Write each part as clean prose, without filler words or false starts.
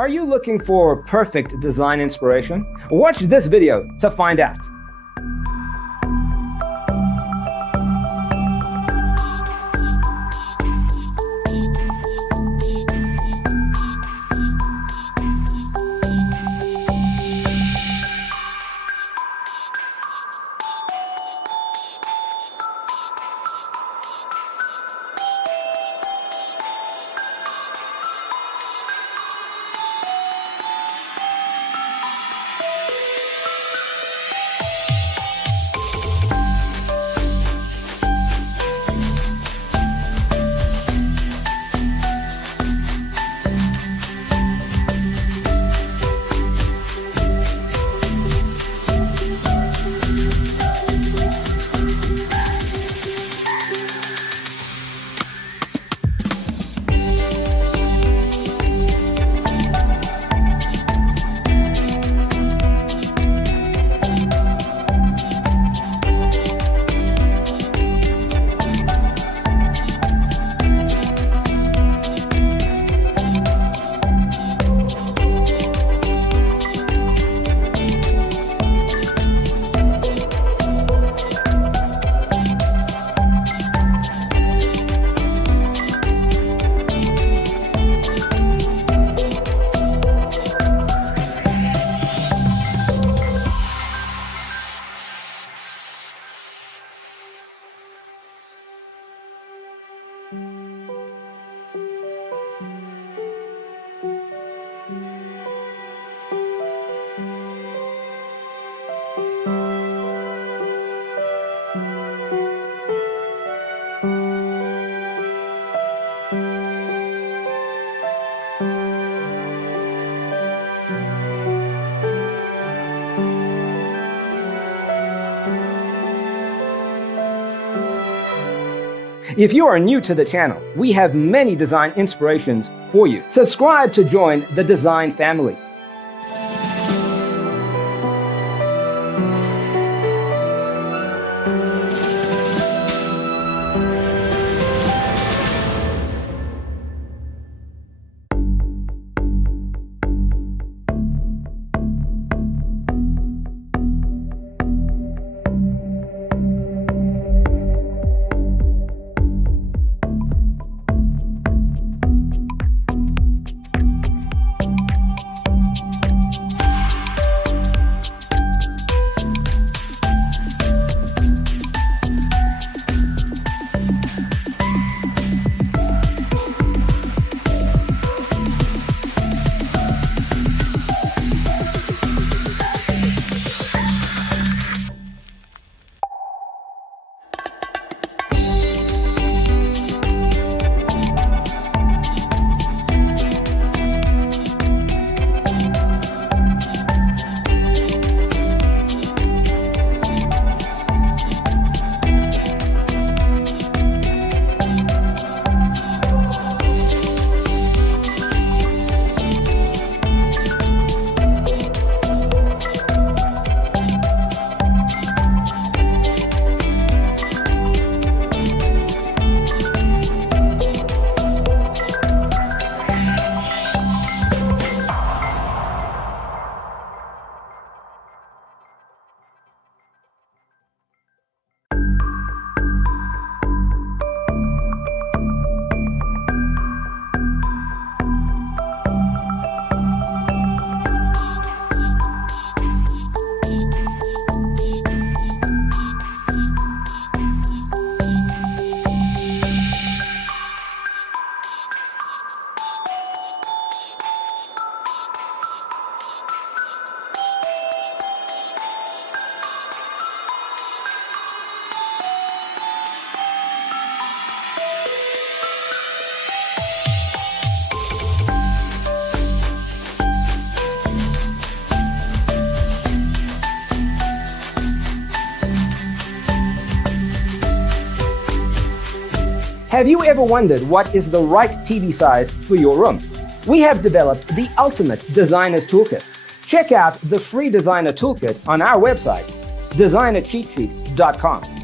Are you looking for perfect design inspiration? Watch this video to find out. If you are new to the channel, we have many design inspirations for you. Subscribe to join the design family. Have you ever wondered what is the right TV size for your room? We have developed the ultimate designer's toolkit. Check out the free designer toolkit on our website, designercheatsheet.com.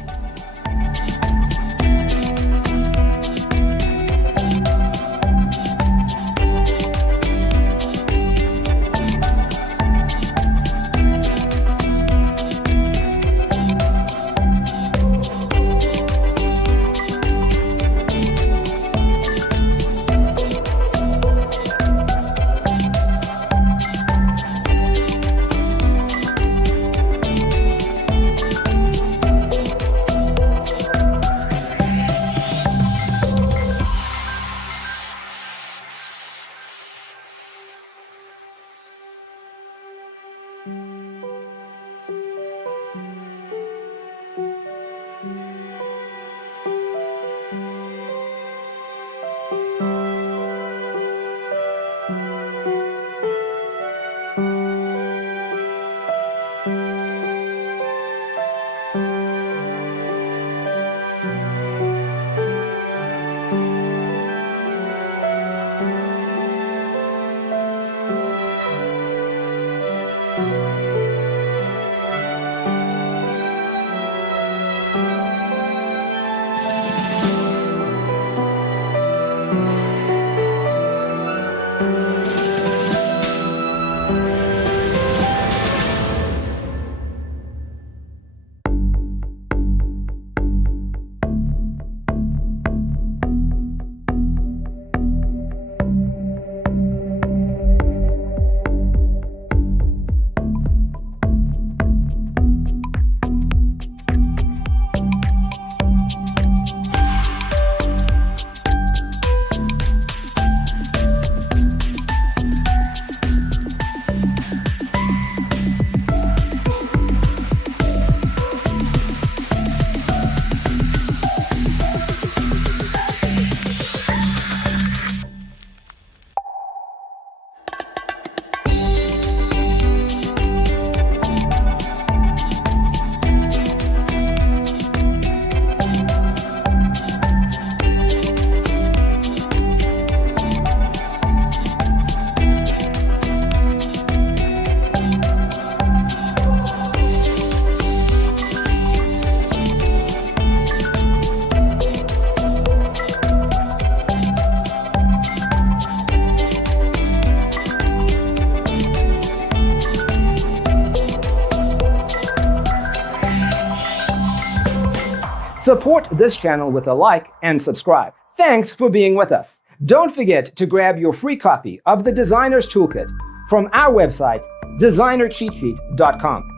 Support this channel with a like and subscribe. Thanks for being with us. Don't forget to grab your free copy of the Designer's Toolkit from our website, designercheatsheet.com.